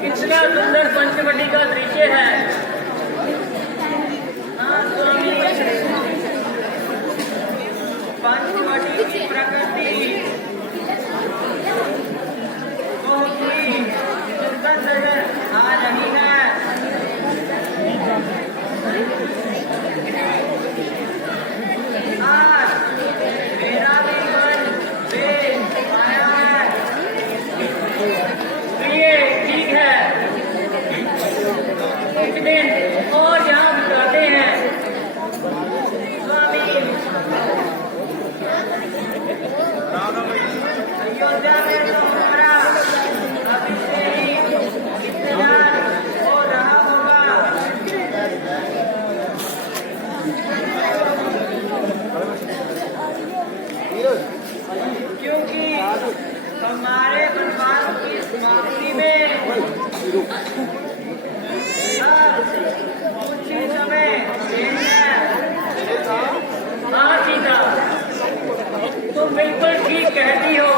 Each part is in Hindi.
कितना सुंदर पंचवटी का दृश्य है। हाँ स्वामी, पंचवटी की प्रकृति बहुत ही सुंदर नजर आ रही है। आज मेरा भी मन बेच आया है। ये ठीक है, एक दिन और यहाँ बिताते हैं। स्वामी, अयोध्या में तो हमारा अभी से ही इंतजार हो रहा होगा। क्योंकि हमारे वनवास की समाप्ति में अब कुछ ही समय शेष है। हाँ सीता, तुम बिल्कुल ठीक कहती हो।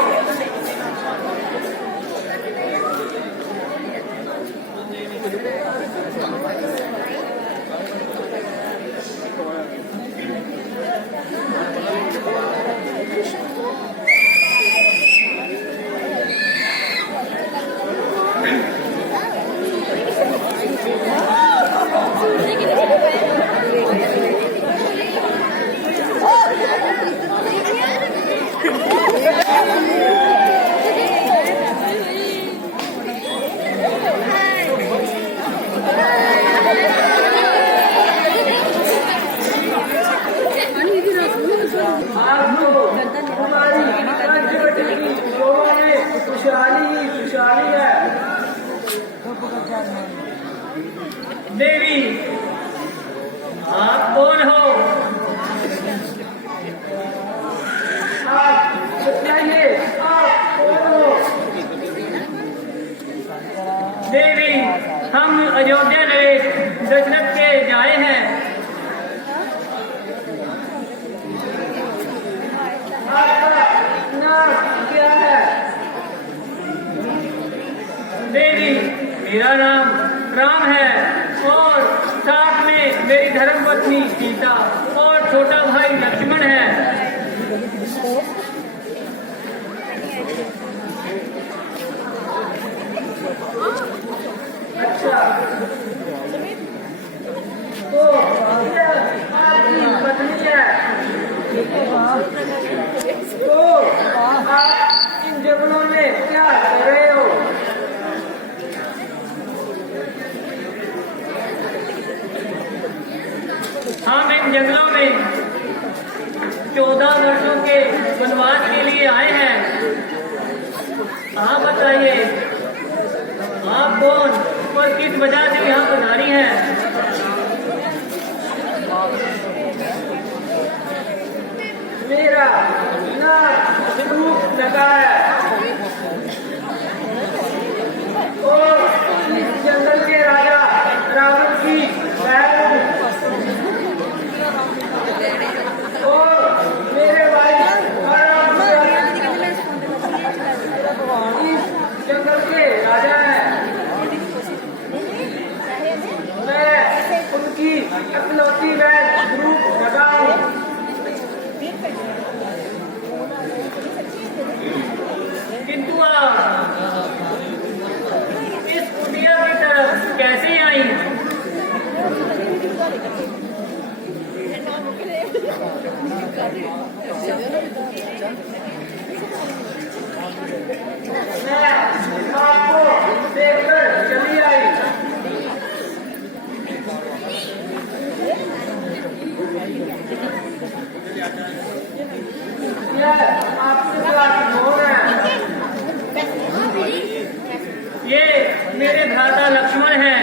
खुशहाली है। देवी, आप कौन हो? आप बताइए, आप कौन हो? देवी, हम अयोध्या नरेश दशरथ के जाए हैं। आपका नाम क्या है? देवी, मेरा नाम राम है और साथ में मेरी धर्मपत्नी सीता और छोटा भाई लक्ष्मण है। अच्छा, तो आपकी पत्नी है। तो आप इन जंगलों में क्या कर रहे हो? हम इन जंगलों में 14 वर्षों के वनवास के लिए आए हैं। आप बताइए, आप कौन और किस वजह से यहाँ पधारी हैं? मेरा नाम रूप लगा है और इस जंगल के राजा रावण की बहन और मेरे भाई इस जंगल के राजा हैं। मैं उनकी इकलौती बहन रूप लगा हूँ। किंतु आप इस कुटिया की तरफ कैसे आई? मैं आपको देखकर चली आई। आपसे कौन है? ये मेरे भ्राता लक्ष्मण हैं।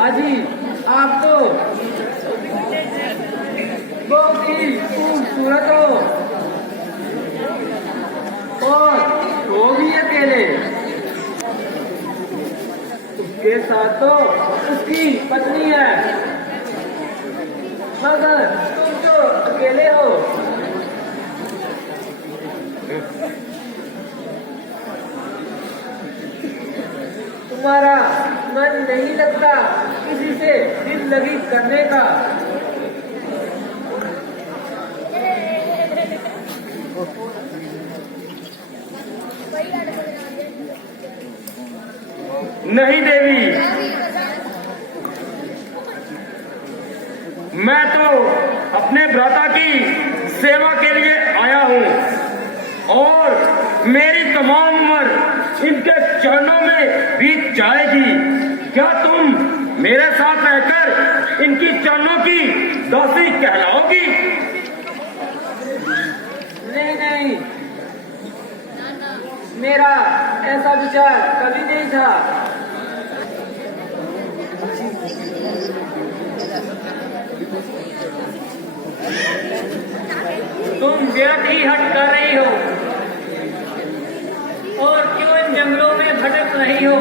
अजी, आप तो बहुत ही खूबसूरत हो और वो भी अकेले। उसके साथ तो उनकी पत्नी है, मगर तुम तो अकेले हो। तुम्हारा मन नहीं लगता किसी से दिल लगी करने का। नहीं देवी, मैं तो अपने भ्राता की सेवा के लिए आया हूँ और मेरी तमाम उम्र इनके चरणों में बीत जाएगी। क्या तुम मेरे साथ रहकर इनकी चरणों की दासी कहलाओगी? नहीं नहीं, मेरा ऐसा विचार कभी नहीं था। तुम व्यर्थ ही हट कर रही हो और क्यों इन जंगलों में भटक रही हो?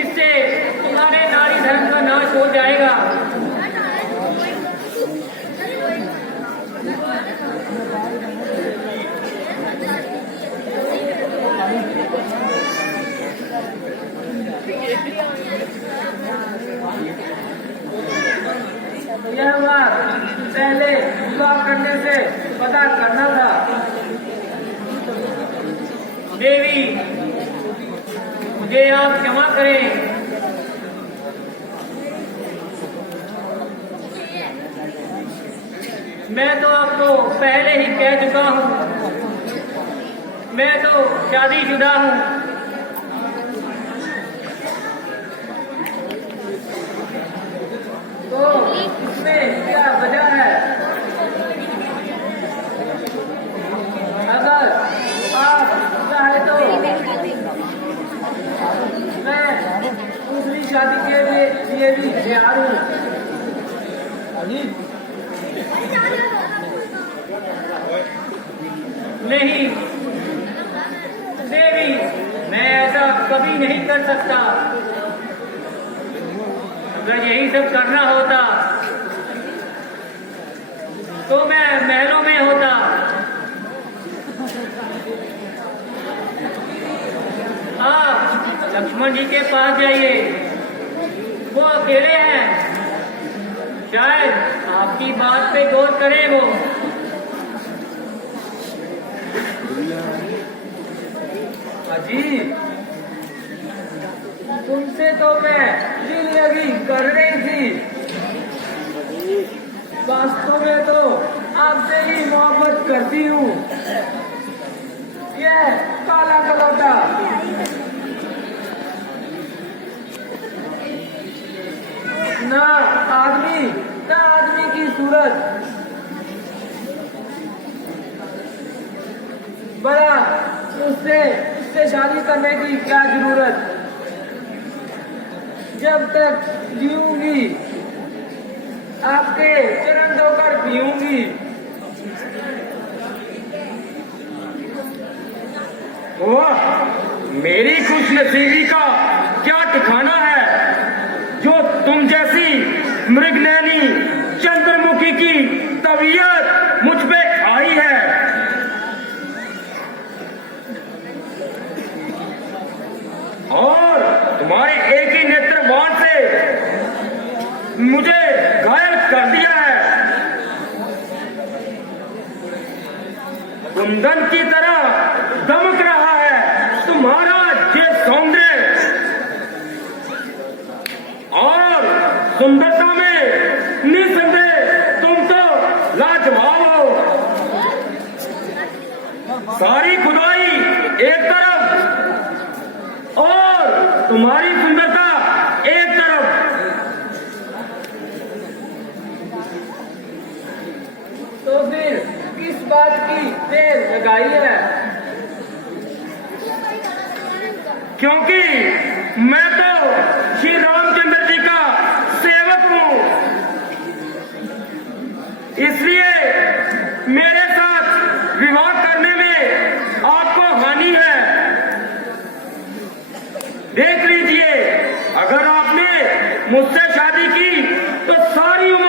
इससे तुम्हारे नारी धर्म का नाश हो जाएगा। यह बात पहले विवाह करने से पता करना था। देवी, मुझे आप क्षमा करें। मैं तो आपको पहले ही कह चुका हूँ, मैं तो शादीशुदा हूँ। तो इसमें क्या वजह है? अगर आप चाहे तो मैं दूसरी शादी के लिए भी तैयार हूँ। नहीं देवी, मैं ऐसा कभी नहीं कर सकता। अगर यही सब करना होता तो मैं महलों में होता। आप लक्ष्मण जी के पास जाइए, वो अकेले हैं, शायद आपकी बात पे गौर करें वो। अजी, तुमसे तो मैं दिल लगी कर रही थी, वास्तव में तो आपसे ही मोहब्बत करती हूँ। यह काला कलौटा ना आदमी की सूरत, बड़ा उससे शादी करने की क्या जरूरत? जब तक जीऊंगी आपके चरण धोकर पीऊंगी। ओह, मेरी खुशनसीबी का क्या ठिकाना है जो तुम जैसी मृगनैनी चंद्रमुखी की तबीयत मुझ पे आई है। और तुम्हारे एक ही नेत्रवान से मुझे घायल कर दिया है। कुंदन की तरह दमक रहा है तुम्हारा ये सौंदर्य, और सुंदरता में निसंदेह तुम तो लाजवाब हो। सारी खुदाई एक तरफ और तुम्हारी सुंदरता एक तरफ। तो फिर किस बात की देर लगाई है? क्योंकि मैं तो श्री रामचंद्र जी का सेवक हूँ, इसलिए मेरे साथ विवाह करने में आपको हानि है।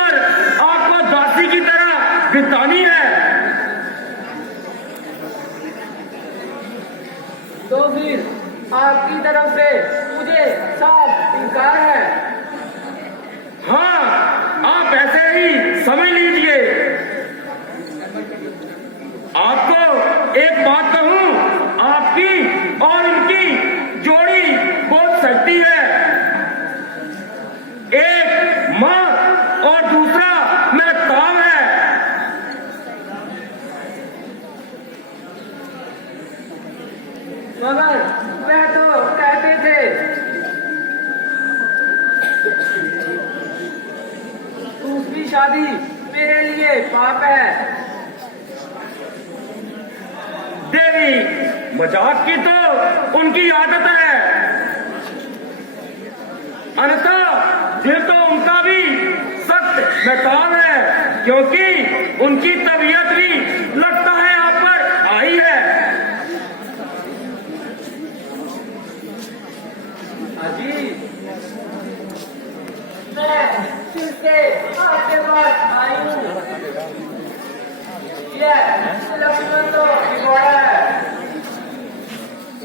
उम्र आपको दासी की तरह बितानी है। तो फिर आपकी तरफ से मुझे साफ इनकार है। हाँ, आप ऐसे ही समझ लीजिए। आपको एक बात कहूं, आपकी और इनकी जोड़ी बहुत सस्ती है। एक माँ और दूसरा महताब है। मगर वह तो कहते थे दूसरी शादी मेरे लिए पाप है। देवी, मजाक की तो उनकी आदत है, अनथा दिल तो उनका भी सख्त बेताब है, क्योंकि उनकी तबीयत भी लगता है आप पर आई है। अजी, मैं फिर से आपके पास आई हूँ। यह लक्ष्मण तो बिगड़ा है,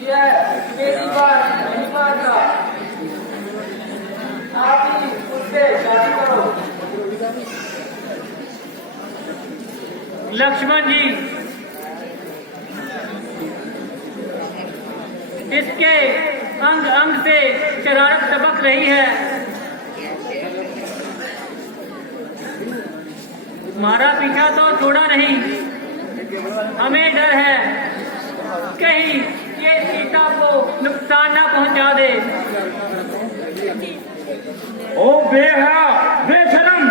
यह मेरी बात नहीं मानता। आप ही उससे शादी करो। लक्ष्मण जी, इसके अंग अंग से शरारत टपक रही है। हमारा पीछा तो छोड़ा नहीं, हमें डर है कहीं ये सीता को नुकसान ना पहुंचा दे। ओ बेहया, बेशरम,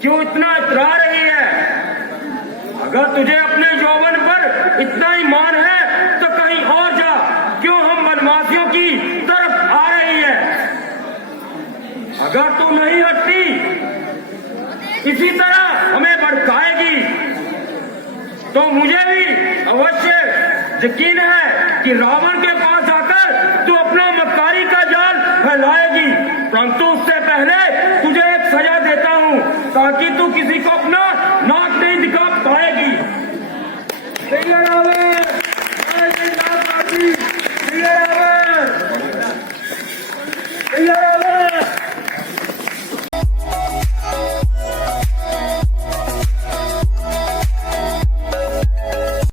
क्यों इतना इतरा रही है? अगर तुझे अपने यौवन पर इतना ही मान है तो कहीं और जा, क्यों हम वनवासियों की तरफ आ रही है? अगर तू नहीं हटती, इसी तरह हमें भड़काएगी, तो मुझे भी अवश्य यकीन है कि रावण के पास जाकर तू अपना मक्कारी का जाल फैलाएगी। परंतु उससे पहले तुझे एक सजा देता हूं, ताकि तू